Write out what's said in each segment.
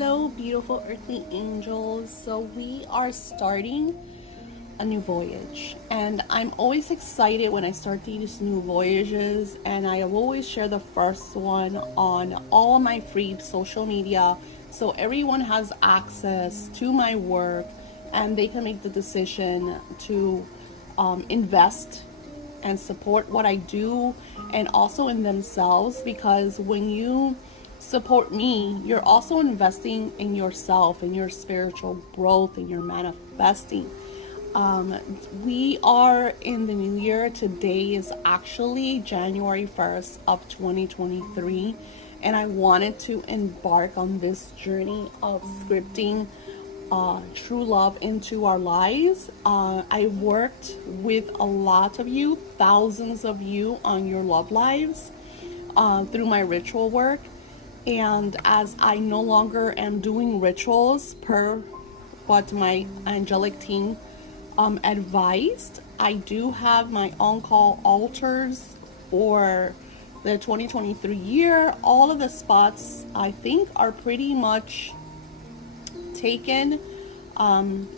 Hello, beautiful earthly angels. So, we are starting a new voyage, and I'm always excited when I start these new voyages. And I always share the first one on all my free social media so everyone has access to my work and they can make the decision to invest and support what I do and also in themselves, because when you support me, you're also investing in yourself, in your spiritual growth, and you're manifesting. Um, we are in the new year. Today is actually January 1st of 2023, and I wanted to embark on this journey of scripting true love into our lives. I worked with a lot of you, thousands of you, on your love lives through my ritual work. And as I no longer am doing rituals per what my angelic team advised, I do have my on-call altars for the 2023 year. All of the spots I think are pretty much taken.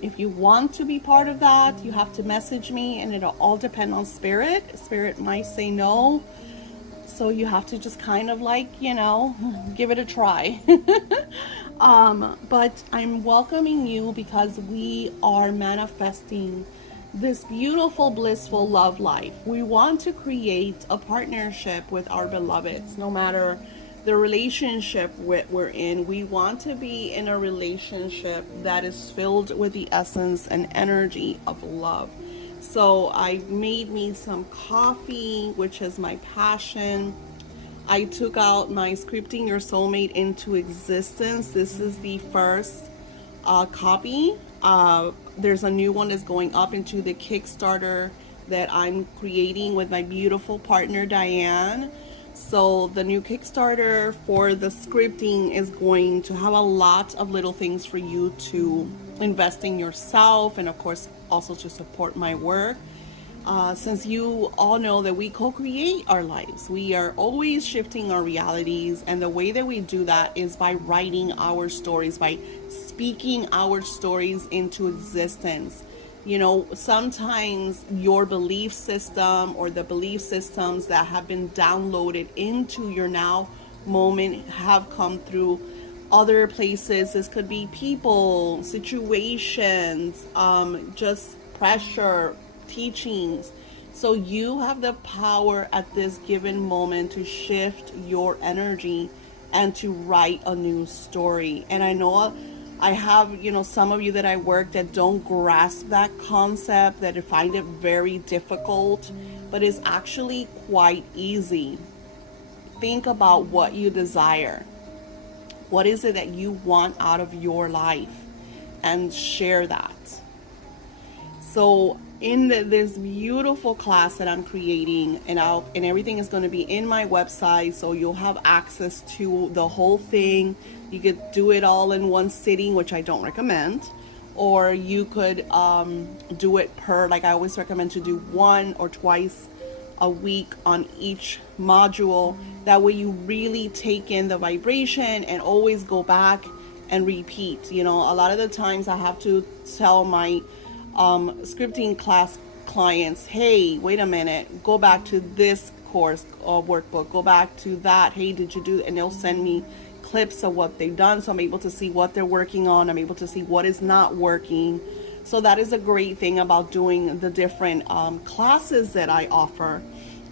If you want to be part of that, you have to message me, and it'll all depend on spirit. Spirit might say no, so you have to just kind of give it a try. But I'm welcoming you because we are manifesting this beautiful, blissful love life. We want to create a partnership with our beloveds, no matter the relationship we're in. We want to be in a relationship that is filled with the essence and energy of love. So I made me some coffee, which is my passion. I took out my Scripting Your Soulmate into Existence. This is the first copy. There's a new one that's going up into the Kickstarter that I'm creating with my beautiful partner Diane. So the new Kickstarter for the scripting is going to have a lot of little things for you to invest in yourself, and of course also to support my work. Since you all know that we co-create our lives, we are always shifting our realities, and the way that we do that is by writing our stories, by speaking our stories into existence. You know, sometimes your belief system or the belief systems that have been downloaded into your now moment have come through other places. This could be people, situations, just pressure, teachings. So you have the power at this given moment to shift your energy and to write a new story. And I know I have, some of you that I work that don't grasp that concept, that find it very difficult, but it's actually quite easy. Think about what you desire. What is it that you want out of your life? And share that. So in this beautiful class that I'm creating, and everything is going to be in my website, so you'll have access to the whole thing. You could do it all in one sitting, which I don't recommend, or you could do it like I always recommend to do 1 or twice a week on each module. That way you really take in the vibration and always go back and repeat. A lot of the times I have to tell my scripting class clients, hey, wait a minute, go back to this course or workbook, go back to that, hey, did you do it? And they'll send me clips of what they've done, so I'm able to see what they're working on. I'm able to see what is not working. So that is a great thing about doing the different classes that I offer,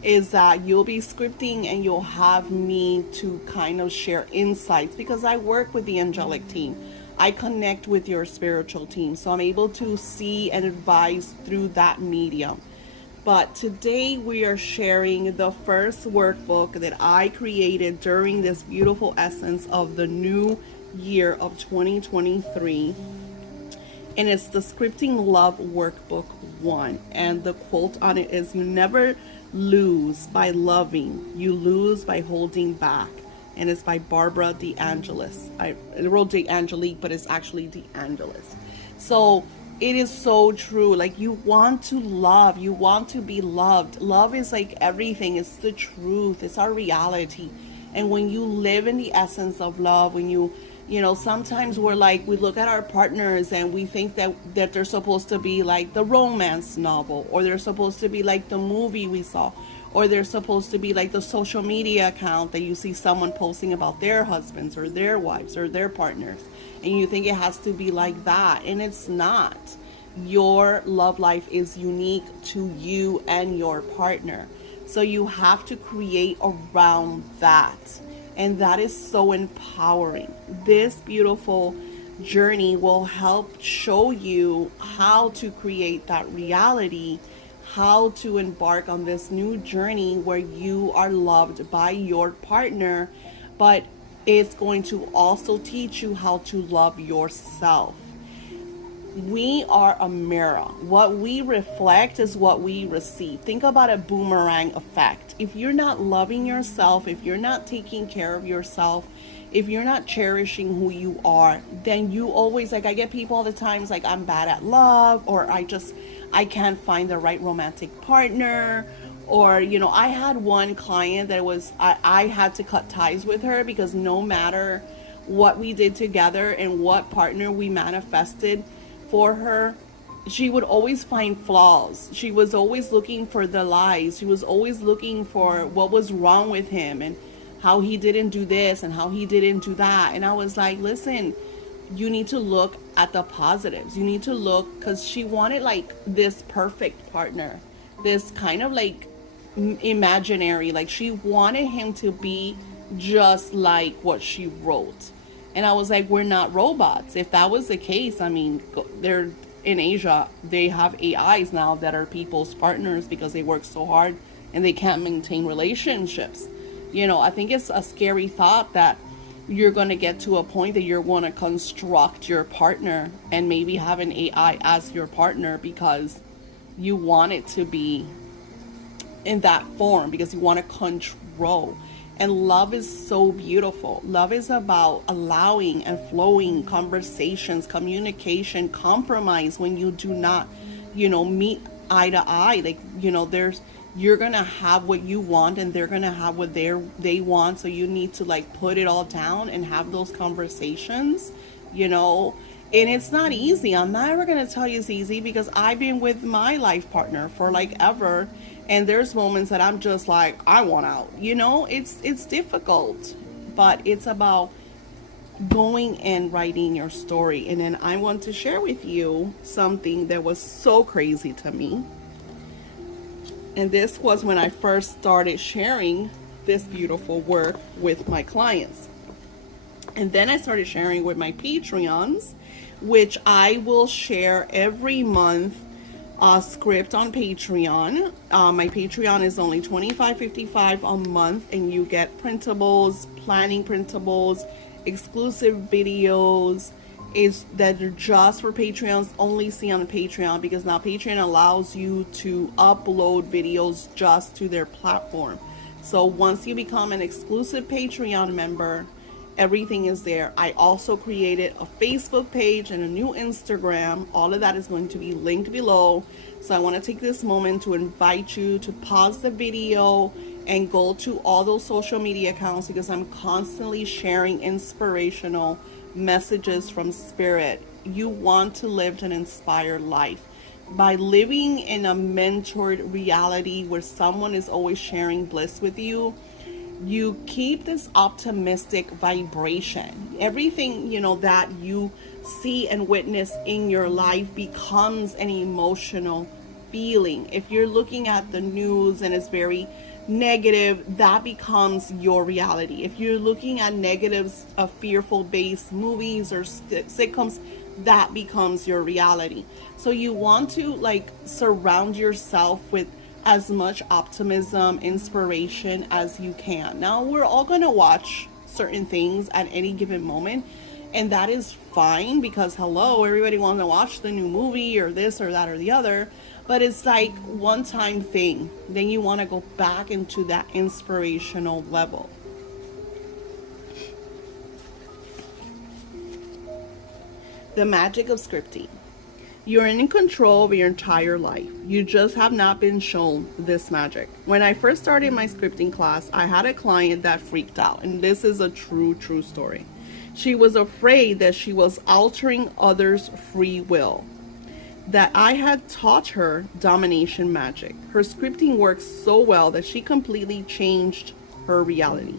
is that you'll be scripting and you'll have me to kind of share insights, because I work with the angelic team. I connect with your spiritual team, so I'm able to see and advise through that medium. But today we are sharing the first workbook that I created during this beautiful essence of the new year of 2023. And it's the Scripting Love Workbook 1. And the quote on it is, "You never lose by loving, you lose by holding back." And it's by Barbara DeAngelis. I wrote DeAngelique, but it's actually DeAngelis. So it is so true. Like, you want to love, you want to be loved. Love is like everything. It's the truth. It's our reality. And when you live in the essence of love, when you Sometimes we're like, we look at our partners and we think that they're supposed to be like the romance novel, or they're supposed to be like the movie we saw, or they're supposed to be like the social media account that you see someone posting about their husbands or their wives or their partners. And you think it has to be like that. And it's not. Your love life is unique to you and your partner. So you have to create around that. And that is so empowering. This beautiful journey will help show you how to create that reality, how to embark on this new journey where you are loved by your partner, but it's going to also teach you how to love yourself. We are a mirror. What we reflect is what we receive. Think about a boomerang effect. If you're not loving yourself, if you're not taking care of yourself, if you're not cherishing who you are, then you always, like, I get people all the times like, I'm bad at love, or I can't find the right romantic partner. Or, I had one client that I had to cut ties with her, because no matter what we did together and what partner we manifested for her, she would always find flaws. She was always looking for the lies. She was always looking for what was wrong with him and how he didn't do this and how he didn't do that. And I was like, listen, you need to look at the positives. You need to look, because she wanted like this perfect partner, this kind of like imaginary, like she wanted him to be just like what she wrote. And I was like, we're not robots. If that was the case, I mean, they're in Asia, they have AIs now that are people's partners because they work so hard and they can't maintain relationships. I think it's a scary thought that you're going to get to a point that you're going to construct your partner and maybe have an AI as your partner because you want it to be in that form, because you want to control. And love is so beautiful. Love is about allowing and flowing conversations, communication, compromise when you do not, meet eye to eye. Like, you're going to have what you want and they're going to have what they want. So you need to like put it all down and have those conversations, and it's not easy. I'm not ever going to tell you it's easy, because I've been with my life partner for like ever. And there's moments that I'm just like, I want out. It's difficult, but it's about going and writing your story. And then I want to share with you something that was so crazy to me. And this was when I first started sharing this beautiful work with my clients. And then I started sharing with my Patreons, which I will share every month. Script on Patreon. My Patreon is only $25.55 a month, and you get printables, planning printables, exclusive videos that are just for Patreons, only see on Patreon, because now Patreon allows you to upload videos just to their platform. So once you become an exclusive Patreon member, everything is there. I also created a Facebook page and a new Instagram. All of that is going to be linked below. So I want to take this moment to invite you to pause the video and go to all those social media accounts, because I'm constantly sharing inspirational messages from Spirit. You want to live an inspired life. By living in a mentored reality where someone is always sharing bliss with you, you keep this optimistic vibration. Everything, that you see and witness in your life becomes an emotional feeling. If you're looking at the news and it's very negative, that becomes your reality. If you're looking at negatives of fearful based movies or sitcoms, that becomes your reality. So you want to like surround yourself with as much optimism, inspiration as you can. Now, we're all going to watch certain things at any given moment, and that is fine, because hello, everybody wants to watch the new movie or this or that or the other, but it's like one-time thing. Then you want to go back into that inspirational level. The magic of scripting. You're in control of your entire life. You just have not been shown this magic. When I first started my scripting class, I had a client that freaked out. And this is a true story. She was afraid that she was altering others' free will, that I had taught her domination magic. Her scripting works so well that she completely changed her reality.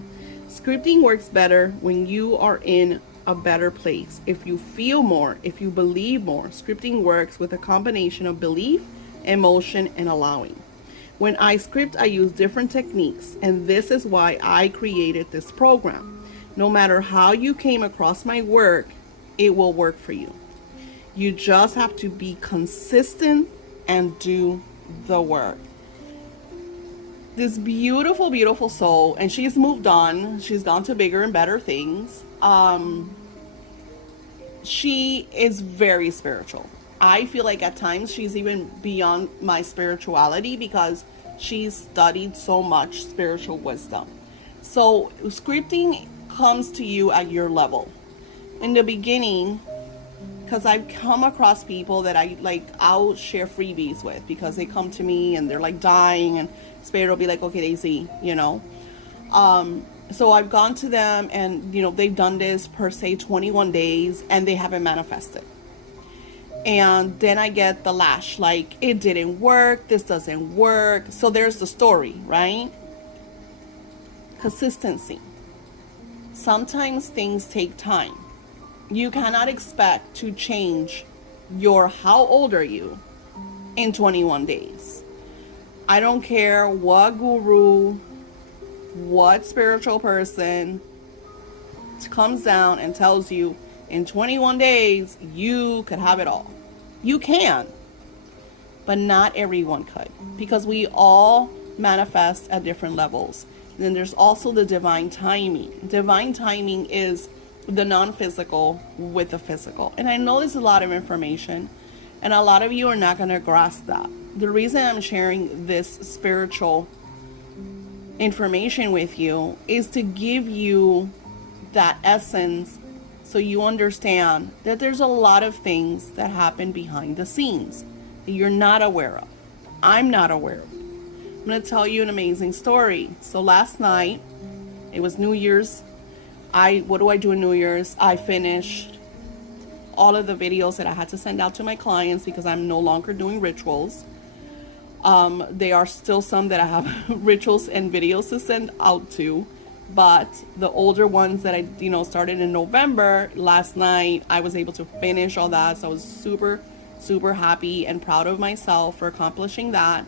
Scripting works better when you are in a better place. If you feel more, if you believe more, scripting works with a combination of belief, emotion, and allowing. When I script, I use different techniques, and this is why I created this program. No matter how you came across my work, it will work for you. You just have to be consistent and do the work. This beautiful, beautiful soul, and she's moved on. She's gone to bigger and better things. She is very spiritual. I feel like at times she's even beyond my spirituality because she's studied so much spiritual wisdom. So scripting comes to you at your level. In the beginning, because I've come across people that I'll share freebies with because they come to me and they're like dying, and Spirit will be like, okay, Daisy, so I've gone to them and, they've done this per se 21 days and they haven't manifested. And then I get the lash, like, it didn't work, this doesn't work. So there's the story, right? Consistency. Sometimes things take time. You cannot expect to change your how old are you in 21 days. I don't care what guru, what spiritual person comes down and tells you in 21 days you could have it all. You can, but not everyone could, because we all manifest at different levels. And then there's also the divine timing. Divine timing is the non-physical with the physical. And I know there's a lot of information, and a lot of you are not going to grasp that. The reason I'm sharing this spiritual information with you is to give you that essence so you understand that there's a lot of things that happen behind the scenes that you're not aware of. I'm not aware of. I'm going to tell you an amazing story. So last night, it was New Year's. What do I do in New Year's? I finished all of the videos that I had to send out to my clients because I'm no longer doing rituals. There are still some that I have rituals and videos to send out to, but the older ones that I, started in November, last night, I was able to finish all that. So I was super, super happy and proud of myself for accomplishing that.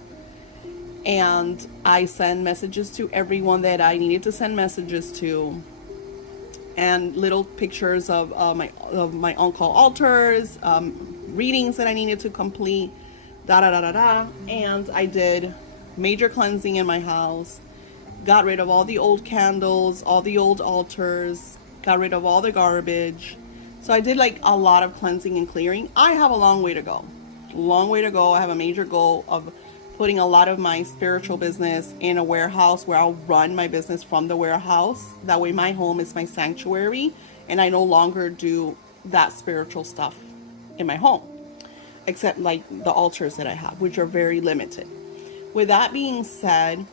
And I send messages to everyone that I needed to send messages to, and little pictures of my on-call altars, readings that I needed to complete, and I did major cleansing in my house, got rid of all the old candles, all the old altars, got rid of all the garbage. So I did like a lot of cleansing and clearing. I have a long way to go. I have a major goal of putting a lot of my spiritual business in a warehouse where I'll run my business from the warehouse. That way my home is my sanctuary, and I no longer do that spiritual stuff in my home, except like the altars that I have, which are very limited. With that being said,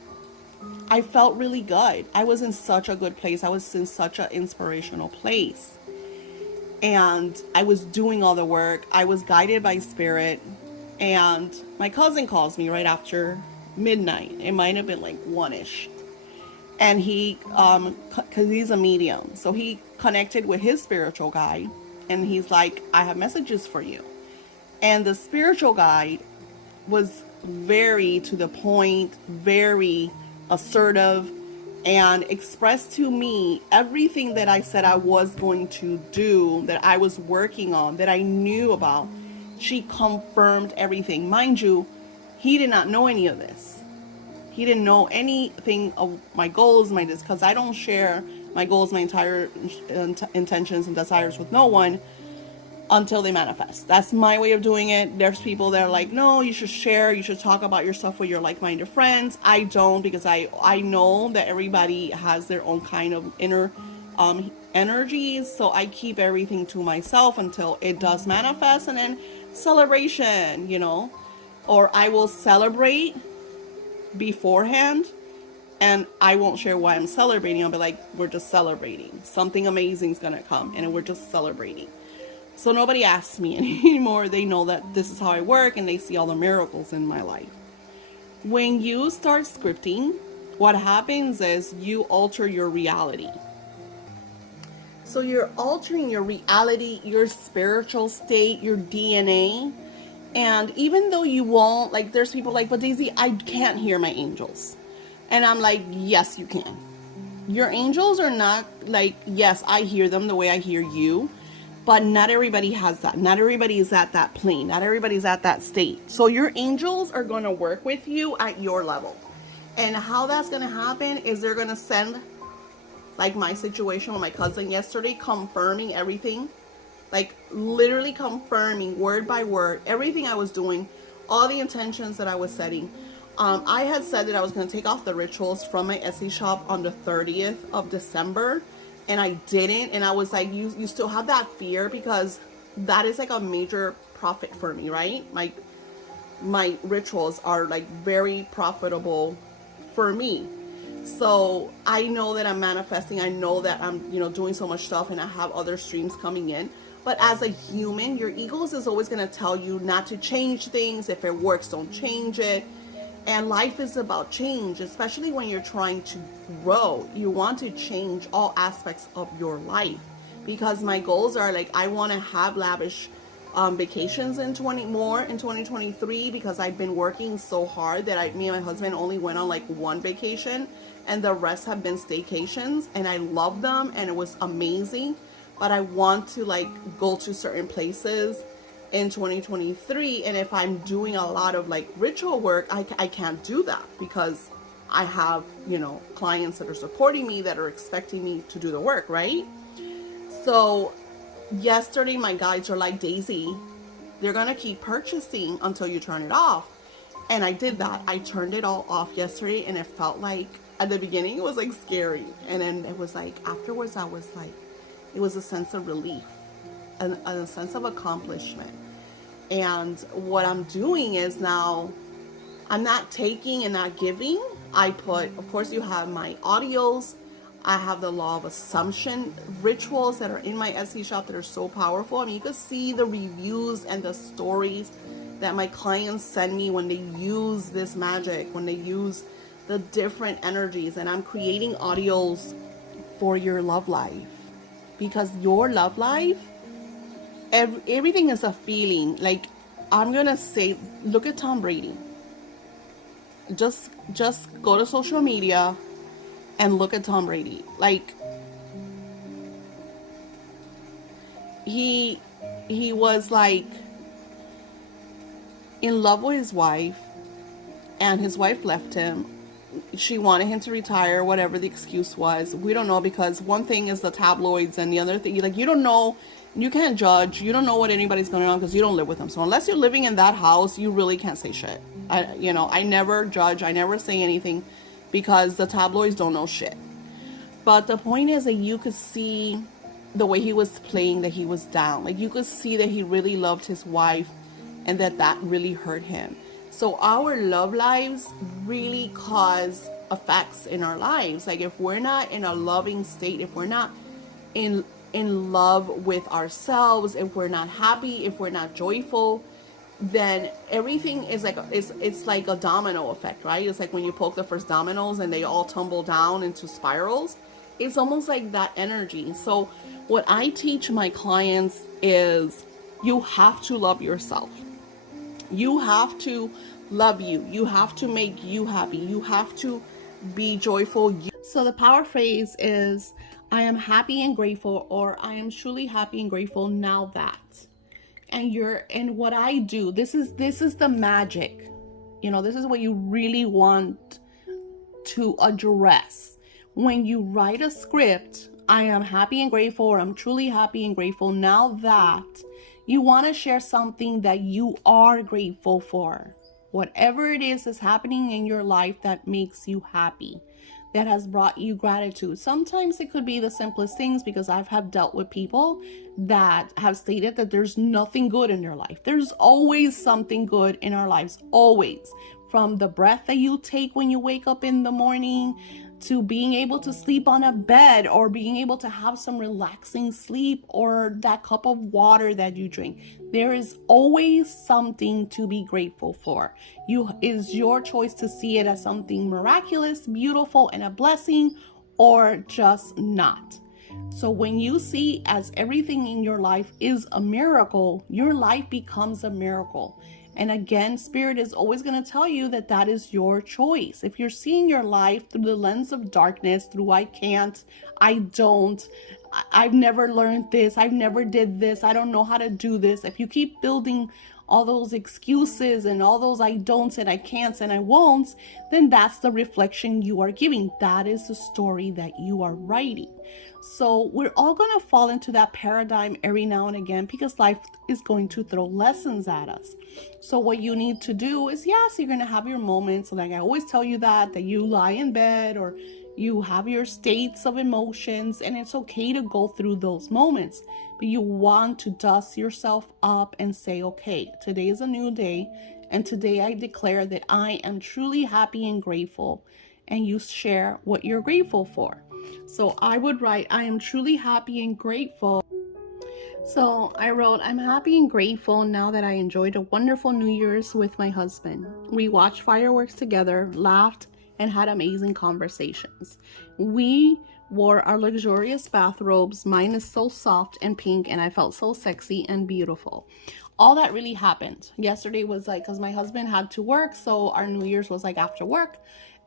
I felt really good. I was in such a good place. I was in such an inspirational place. And I was doing all the work. I was guided by Spirit. And my cousin calls me right after midnight. It might have been like 1-ish. And he, because he's a medium, so he connected with his spiritual guide. And he's like, I have messages for you. And the spiritual guide was very to the point, very assertive, and expressed to me everything that I said I was going to do, that I was working on, that I knew about. She confirmed everything. Mind you, he did not know any of this. He didn't know anything of my goals, because I don't share my goals, my entire intentions and desires with no one until they manifest. That's my way of doing it. There's people that are like, no, you should share, you should talk about your stuff with your like-minded friends. I don't, because I know that everybody has their own kind of inner energies. So I keep everything to myself until it does manifest, and then celebration, or I will celebrate beforehand And I won't share why I'm celebrating. I'll be like, we're just celebrating. Something amazing is going to come, and we're just celebrating. So nobody asks me anymore. They know that this is how I work, and they see all the miracles in my life. When you start scripting, what happens is you alter your reality. So you're altering your reality, your spiritual state, your DNA. And even though you won't, like, there's people like, but Daisy, I can't hear my angels. And I'm like, yes, you can. Your angels are not like, yes, I hear them the way I hear you, but not everybody has that. Not everybody is at that plane. Not everybody's at that state. So your angels are going to work with you at your level. And how that's going to happen is they're going to send, like my situation with my cousin yesterday, confirming everything. Like literally confirming word by word everything I was doing, all the intentions that I was setting. I had said that I was going to take off the rituals from my Etsy shop on the 30th of December, and I didn't. And I was like, you still have that fear, because that is like a major profit for me, right? My rituals are like very profitable for me. So I know that I'm manifesting. I know that I'm, doing so much stuff, and I have other streams coming in. But as a human, your egos is always going to tell you not to change things. If it works, don't change it. And life is about change, especially when you're trying to grow. You want to change all aspects of your life, because my goals are like, I want to have lavish vacations in 2023, because I've been working so hard that me and my husband only went on like one vacation, and the rest have been staycations, and I love them and it was amazing. But I want to like go to certain places in 2023, and if I'm doing a lot of like ritual work, I can't do that, because I have clients that are supporting me, that are expecting me to do the work, right? So yesterday my guides are like, Daisy, they're gonna keep purchasing until you turn it off. And I did that. I turned it all off yesterday, and it felt like, at the beginning it was like scary, and then it was like afterwards I was like, it was a sense of relief, a sense of accomplishment. And what I'm doing is now I'm not taking and not giving. I put, of course, you have my audios. I have the law of assumption rituals that are in my Etsy shop that are so powerful. I mean, you can see the reviews and the stories that my clients send me when they use this magic, when they use the different energies. And I'm creating audios for your love life, because your love life, everything is a feeling. Like, I'm gonna say, look at Tom Brady. Just go to social media and look at Tom Brady. Like, he was like in love with his wife, and his wife left him. She wanted him to retire, whatever the excuse was. We don't know, because one thing is the tabloids, and the other thing, like, you don't know, you can't judge, you don't know what anybody's going on, because you don't live with them. So unless you're living in that house, you really can't say shit. I never judge, I never say anything, because the tabloids don't know shit. But the point is that you could see the way he was playing, that he was down. Like, you could see that he really loved his wife, and that really hurt him. So our love lives really cause effects in our lives. Like, if we're not in a loving state, if we're not in love with ourselves, if we're not happy, if we're not joyful, then everything is like it's like a domino effect, right? It's like when you poke the first dominoes and they all tumble down into spirals. It's almost like that energy. So what I teach my clients is, you have to love yourself. You have to love you. You have to make you happy. You have to be joyful. So the power phrase is, I am happy and grateful, or I am truly happy and grateful now that. And what I do, this is the magic. This is what you really want to address. When you write a script, I am happy and grateful, or I'm truly happy and grateful now that, you want to share something that you are grateful for. Whatever it is that's happening in your life that makes you happy. that has brought you gratitude. Sometimes it could be the simplest things, because have dealt with people that have stated that there's nothing good in their life. There's always something good in our lives, always. From the breath that you take when you wake up in the morning, to being able to sleep on a bed, or being able to have some relaxing sleep, or that cup of water that you drink. There is always something to be grateful for. Is your choice to see it as something miraculous, beautiful, and a blessing, or just not. So when you see as everything in your life is a miracle, your life becomes a miracle. And again, Spirit is always going to tell you that that is your choice. If you're seeing your life through the lens of darkness, through I can't, I don't, I've never learned this, I've never did this, I don't know how to do this. If you keep building all those excuses and all those I don'ts and I can'ts and I won'ts, then that's the reflection you are giving. That is the story that you are writing. So we're all going to fall into that paradigm every now and again, because life is going to throw lessons at us. So what you need to do is, yes, you're going to have your moments. Like I always tell you that you lie in bed, or you have your states of emotions, and it's okay to go through those moments. But you want to dust yourself up and say, okay, today is a new day. And today I declare that I am truly happy and grateful. And you share what you're grateful for. So I would write, I am truly happy and grateful. So I wrote, I'm happy and grateful now that I enjoyed a wonderful New Year's with my husband. We watched fireworks together, laughed, and had amazing conversations. We wore our luxurious bathrobes. Mine is so soft and pink, and I felt so sexy and beautiful. All that really happened. Yesterday was like, because my husband had to work, so our New Year's was like after work.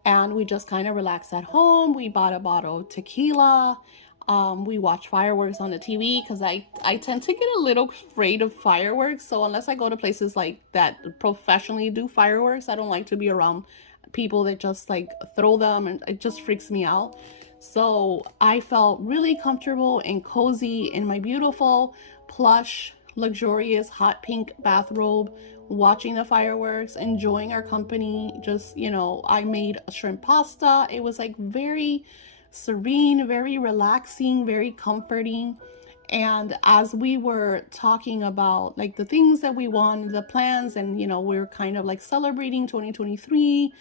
And we just kind of relaxed at home. We bought a bottle of tequila. We watch fireworks on the TV, because I tend to get a little afraid of fireworks. So unless I go to places like that professionally do fireworks, I don't like to be around people that just like throw them, and it just freaks me out. So I felt really comfortable and cozy in my beautiful, plush, luxurious, hot pink bathrobe, watching the fireworks, enjoying our company. Just, I made a shrimp pasta. It was like very serene, very relaxing, very comforting. And as we were talking about like the things that we want, the plans, and we're kind of like celebrating 2023,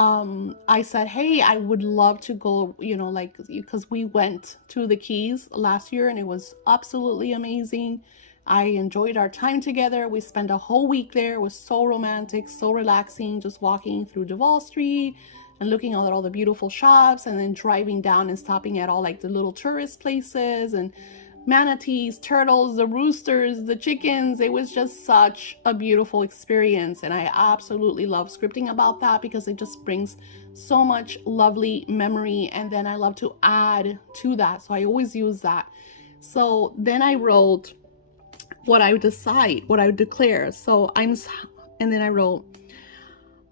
I said, hey, I would love to go, because we went to the Keys last year and it was absolutely amazing. I enjoyed our time together. We spent a whole week there. It was so romantic, so relaxing, just walking through Duval Street and looking at all the beautiful shops, and then driving down and stopping at all like the little tourist places, and manatees, turtles, the roosters, the chickens. It was just such a beautiful experience. And I absolutely love scripting about that, because it just brings so much lovely memory. And then I love to add to that. So I always use that. So then I wrote what I would decide, what I would declare. And then I wrote,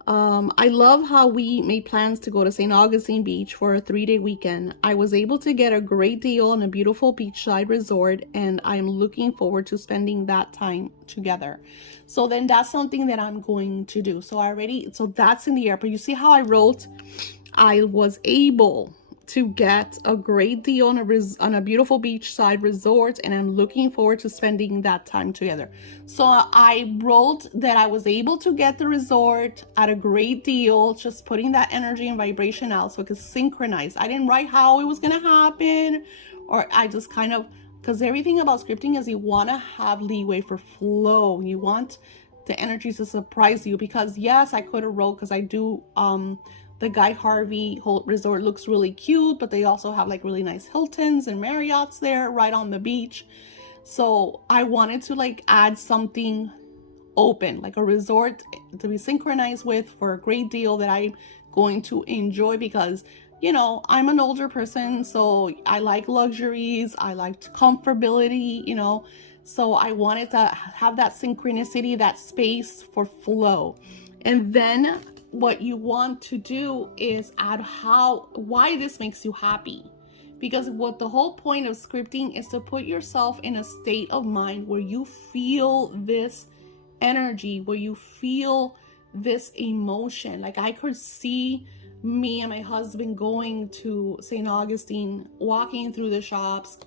I love how we made plans to go to St. Augustine Beach for a 3-day weekend. I was able to get a great deal on a beautiful beachside resort, and I'm looking forward to spending that time together. So then that's something that I'm going to do. So that's in the air. But you see how I wrote, I was able to get a great deal on a beautiful beachside resort, and I'm looking forward to spending that time together. So I wrote that I was able to get the resort at a great deal, just putting that energy and vibration out so it could synchronize. I didn't write how it was going to happen, or I just kind of, because everything about scripting is you want to have leeway for flow. You want the energy to surprise you, because yes, I could have wrote, because I do, the Guy Harvey resort looks really cute, but they also have like really nice Hiltons and Marriotts there right on the beach. So I wanted to like add something open, like a resort to be synchronized with for a great deal that I'm going to enjoy, because I'm an older person, so I like luxuries, I like comfortability, so I wanted to have that synchronicity, that space for flow. And then what you want to do is add why this makes you happy. Because what the whole point of scripting is to put yourself in a state of mind where you feel this energy, where you feel this emotion. Like I could see me and my husband going to St. Augustine, walking through the shops,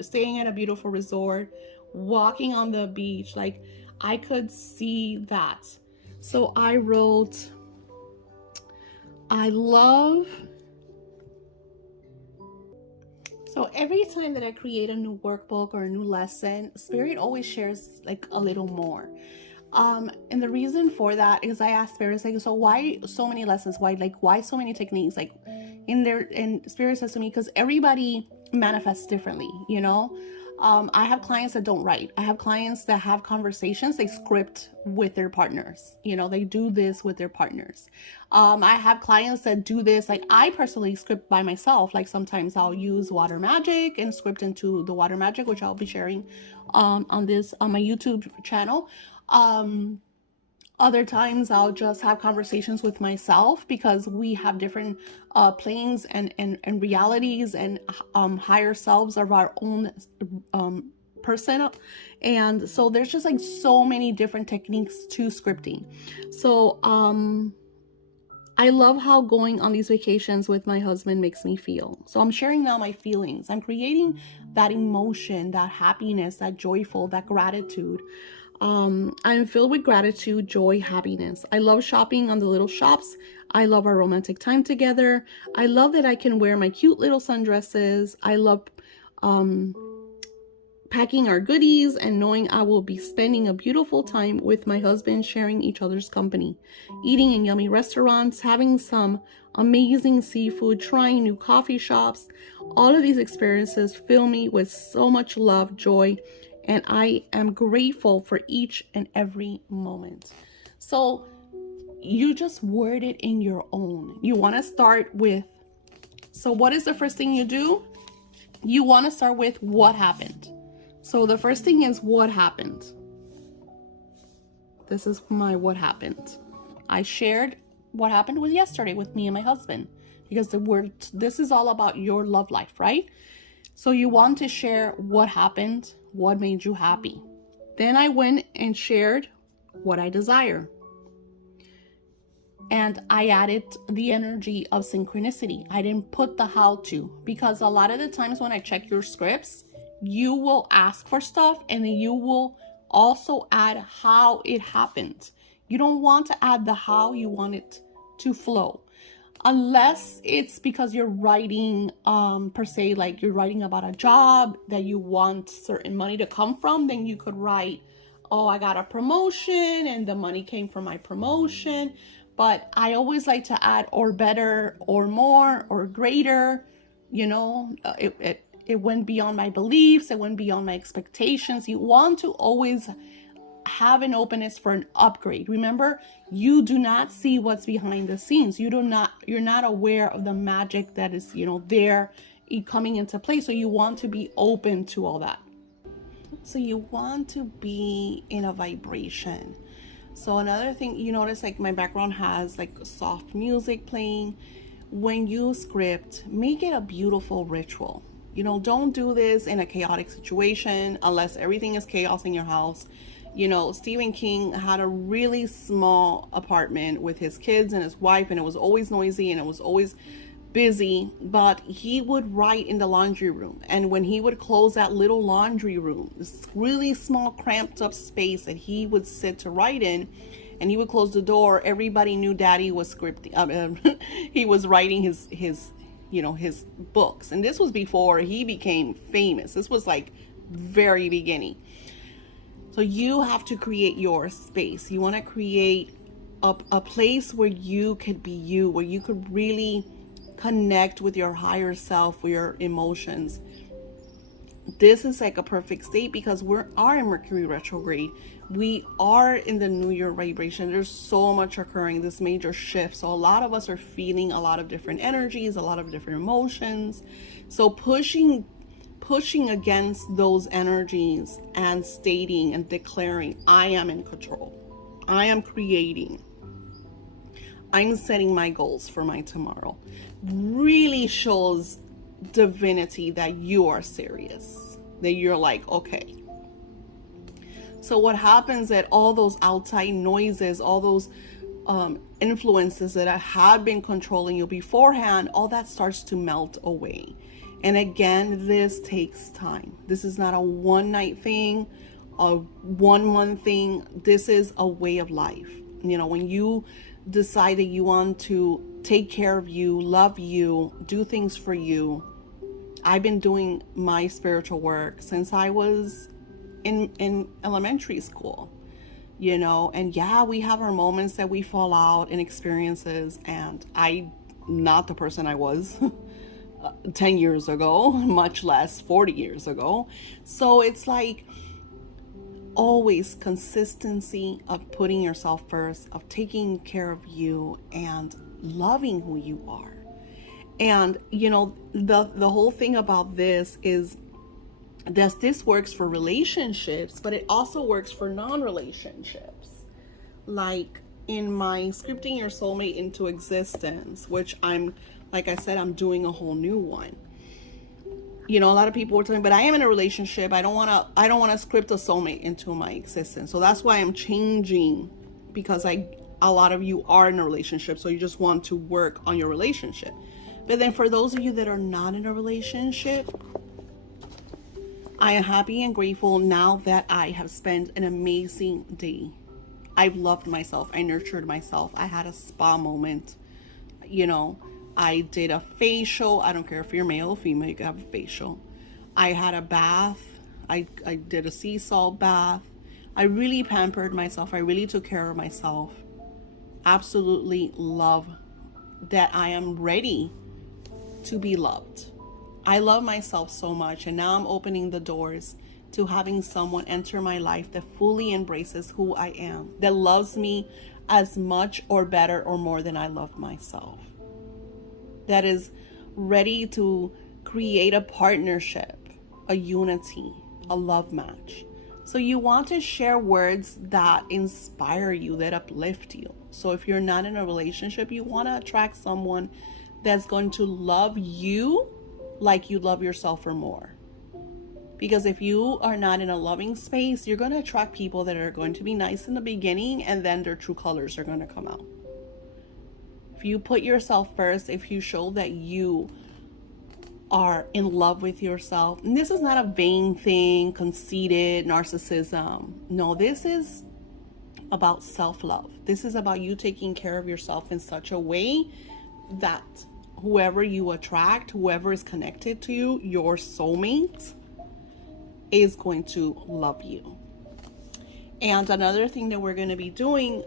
staying at a beautiful resort, walking on the beach. Like, I could see that. So I wrote, I love. So every time that I create a new workbook or a new lesson, Spirit always shares like a little more. And the reason for that is I asked Spirit, like, so why so many lessons? Why so many techniques? Like, and Spirit says to me, because everybody manifests differently, you know? I have clients that don't write. I have clients that have conversations, they script with their partners. You know, they do this with their partners. I have clients that do this. Like, I personally script by myself. Like, sometimes I'll use Water Magic and script into the Water Magic, which I'll be sharing on my YouTube channel. Other times I'll just have conversations with myself, because we have different planes and realities and higher selves of our own person. And so there's just like so many different techniques to scripting. So I love how going on these vacations with my husband makes me feel. So I'm sharing now my feelings. I'm creating that emotion, that happiness, that joyful, that gratitude. I'm filled with gratitude, joy, happiness. I love shopping on the little shops. I love our romantic time together. I love that I can wear my cute little sundresses. I love packing our goodies and knowing I will be spending a beautiful time with my husband, sharing each other's company, eating in yummy restaurants, having some amazing seafood, trying new coffee shops. All of these experiences fill me with so much love, joy, and I am grateful for each and every moment. So you just word it in your own. You want to start with, so what is the first thing you do? You want to start with what happened. So the first thing is what happened. This is my what happened. I shared what happened with yesterday with me and my husband, because this is all about your love life, right? So you want to share what happened, what made you happy. Then I went and shared what I desire. And I added the energy of synchronicity. I didn't put the how to, because a lot of the times when I check your scripts, you will ask for stuff and then you will also add how it happened. You don't want to add the how, you want it to flow. Unless it's because you're writing, per se, like you're writing about a job that you want certain money to come from, then you could write, oh, I got a promotion and the money came from my promotion. But I always like to add or better or more or greater. You know, it went beyond my beliefs. It went beyond my expectations. You want to always have an openness for an upgrade. Remember, you do not see what's behind the scenes. You're not aware of the magic that is, there coming into play. So you want to be open to all that. So you want to be in a vibration. So another thing, you notice like my background has like soft music playing. When you script, make it a beautiful ritual. Don't do this in a chaotic situation unless everything is chaos in your house. Stephen King had a really small apartment with his kids and his wife, and it was always noisy and it was always busy, but he would write in the laundry room. And when he would close that little laundry room, this really small cramped up space that he would sit to write in, and he would close the door, everybody knew Daddy was scripting. He was writing his books. And this was before he became famous. This was like very beginning. So you have to create your space. You want to create a place where you could be you, where you could really connect with your higher self, with your emotions. This is like a perfect state because we are in Mercury retrograde. We are in the New Year vibration. There's so much occurring, this major shift. So a lot of us are feeling a lot of different energies, a lot of different emotions. So pushing against those energies and stating and declaring, I am in control. I am creating. I'm setting my goals for my tomorrow. Really shows divinity that you are serious, that you're like, okay. So what happens that all those outside noises, all those influences that have been controlling you beforehand, all that starts to melt away. And again, this takes time. This is not a one night thing, a 1 month thing. This is a way of life. You know, when you decide that you want to take care of you, love you, do things for you. I've been doing my spiritual work since I was in elementary school, you know, and yeah, we have our moments that we fall out in experiences, and I'm not the person I was 10 years ago, much less 40 years ago. So it's like always consistency of putting yourself first, of taking care of you and loving who you are. And you know, the whole thing about this is that this works for relationships, but it also works for non-relationships. Like in my scripting your soulmate into existence, which like I said, I'm doing a whole new one. You know, a lot of people were telling me, but I am in a relationship. I don't want to script a soulmate into my existence. So that's why I'm changing, because a lot of you are in a relationship. So you just want to work on your relationship. But then for those of you that are not in a relationship, I am happy and grateful now that I have spent an amazing day. I've loved myself. I nurtured myself. I had a spa moment. You know, I did a facial. I don't care if you're male or female, you can have a facial. I had a bath. I did a sea salt bath. I really pampered myself. I really took care of myself. Absolutely love that I am ready to be loved. I love myself so much, and now I'm opening the doors to having someone enter my life that fully embraces who I am, that loves me as much or better or more than I love myself, that is ready to create a partnership, a unity, a love match. So you want to share words that inspire you, that uplift you. So if you're not in a relationship, you want to attract someone that's going to love you like you love yourself or more. Because if you are not in a loving space, you're going to attract people that are going to be nice in the beginning, and then their true colors are going to come out. If you put yourself first, if you show that you are in love with yourself, and this is not a vain thing, conceited, narcissism. No, this is about self-love. This is about you taking care of yourself in such a way that whoever you attract, whoever is connected to you, your soulmate, is going to love you. And another thing that we're going to be doing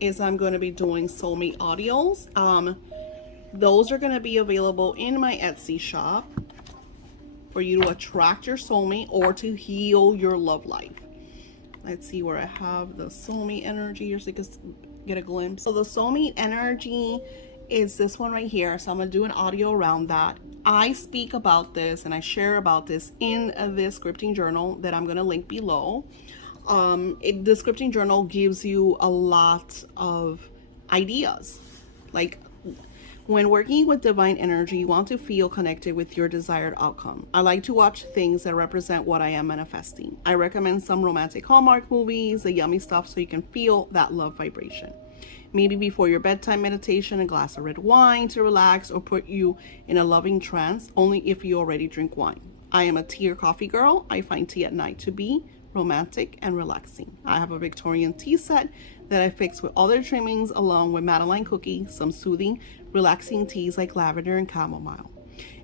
is I'm going to be doing soulmate audios. Those are going to be available in my Etsy shop for you to attract your soulmate or to heal your love life. Let's see where I have the soulmate energy here so you can get a glimpse. So the soulmate energy is this one right here. So I'm going to do an audio around that. I speak about this and I share about this in this scripting journal that I'm going to link below. The scripting journal gives you a lot of ideas. Like when working with divine energy, you want to feel connected with your desired outcome. I like to watch things that represent what I am manifesting. I recommend some romantic Hallmark movies, the yummy stuff, so you can feel that love vibration. Maybe before your bedtime meditation, a glass of red wine to relax or put you in a loving trance, only if you already drink wine. I am a tea or coffee girl. I find tea at night to be romantic and relaxing. I have a Victorian tea set that I fix with other trimmings along with Madeline cookie, some soothing, relaxing teas like lavender and chamomile.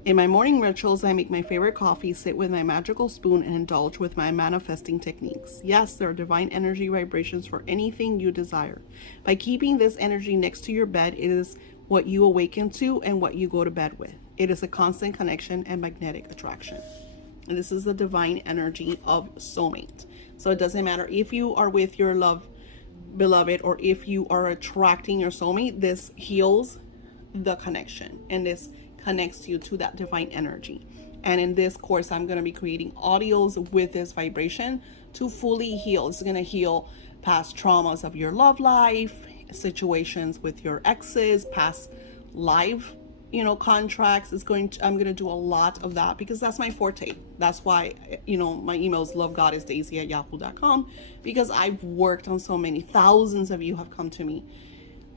In my morning rituals, I make my favorite coffee, sit with my magical spoon, and indulge with my manifesting techniques. Yes, there are divine energy vibrations for anything you desire. By keeping this energy next to your bed, it is what you awaken to and what you go to bed with. It is a constant connection and magnetic attraction. And this is the divine energy of soulmate. So it doesn't matter if you are with your beloved or if you are attracting your soulmate, this heals the connection and this connects you to that divine energy. And in this course, I'm going to be creating audios with this vibration to fully heal. It's going to heal past traumas of your love life, situations with your exes, past life, contracts. I'm going to do a lot of that because that's my forte. That's why, my email is lovegoddessdaisy@yahoo.com, because I've worked on so many. Thousands of you have come to me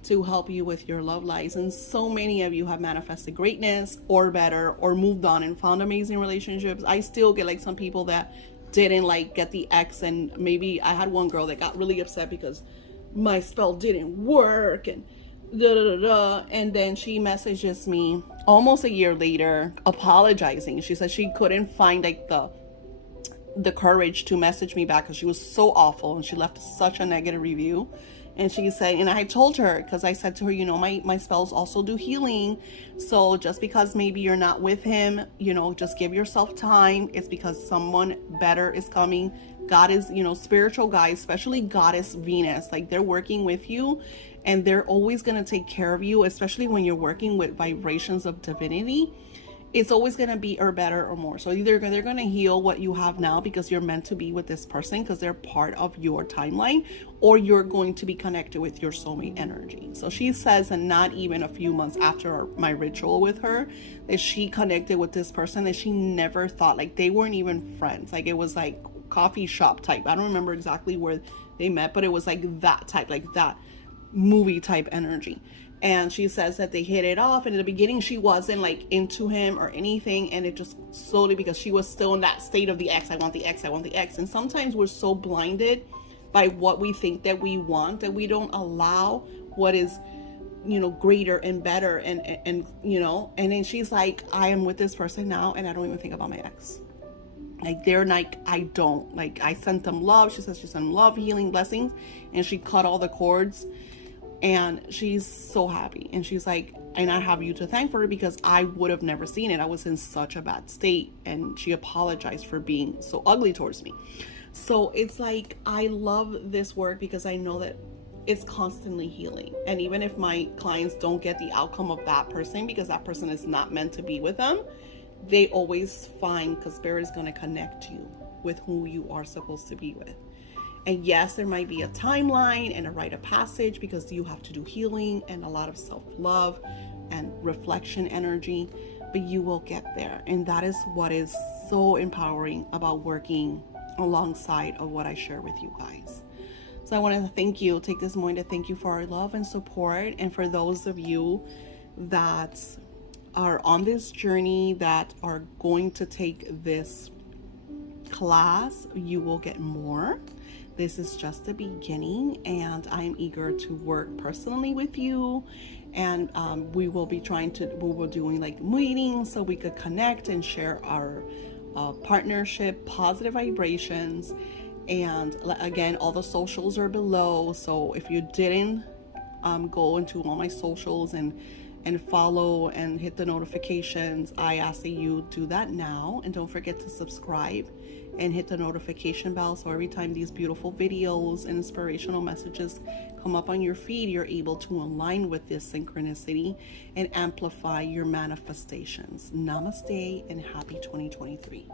to help you with your love lives. And so many of you have manifested greatness or better, or moved on and found amazing relationships. I still get like some people that didn't like get the ex, and maybe I had one girl that got really upset because my spell didn't work and da da da da. And then she messages me almost a year later apologizing. She said she couldn't find like the courage to message me back because she was so awful and she left such a negative review. And she said, and I told her, because I said to her, you know, my spells also do healing. So just because maybe you're not with him, you know, just give yourself time. It's because someone better is coming. God is, you know, spiritual guys, especially Goddess Venus, like they're working with you and they're always going to take care of you, especially when you're working with vibrations of divinity. It's always going to be or better or more. So either they're going to heal what you have now because you're meant to be with this person because they're part of your timeline, or you're going to be connected with your soulmate energy. So she says, and not even a few months after my ritual with her, that she connected with this person that she never thought, like they weren't even friends. Like it was like coffee shop type. I don't remember exactly where they met, but it was like that type, like that movie type energy. And she says that they hit it off. And in the beginning, she wasn't like into him or anything. And it just slowly, because she was still in that state of the ex. I want the ex. I want the ex. And sometimes we're so blinded by what we think that we want that we don't allow what is, you know, greater and better. And you know, and then she's like, I am with this person now and I don't even think about my ex. Like they're like, I don't. Like I sent them love. She says she sent them love, healing, blessings. And she cut all the cords. And she's so happy. And she's like, and I have you to thank for it because I would have never seen it. I was in such a bad state. And she apologized for being so ugly towards me. So it's like, I love this work because I know that it's constantly healing. And even if my clients don't get the outcome of that person because that person is not meant to be with them, they always find, because Spirit is going to connect you with who you are supposed to be with. And yes, there might be a timeline and a rite of passage because you have to do healing and a lot of self-love and reflection energy, but you will get there. And that is what is so empowering about working alongside of what I share with you guys. So I want to thank you, take this moment to thank you for our love and support. And for those of you that are on this journey, that are going to take this class, you will get more. This is just the beginning, and I'm eager to work personally with you. And we will be doing like meetings so we could connect and share our partnership, positive vibrations. And again, all the socials are below. So if you didn't go into all my socials and follow and hit the notifications, I ask that you do that now. And don't forget to subscribe and hit the notification bell, so every time these beautiful videos and inspirational messages come up on your feed, you're able to align with this synchronicity and amplify your manifestations. Namaste and happy 2023.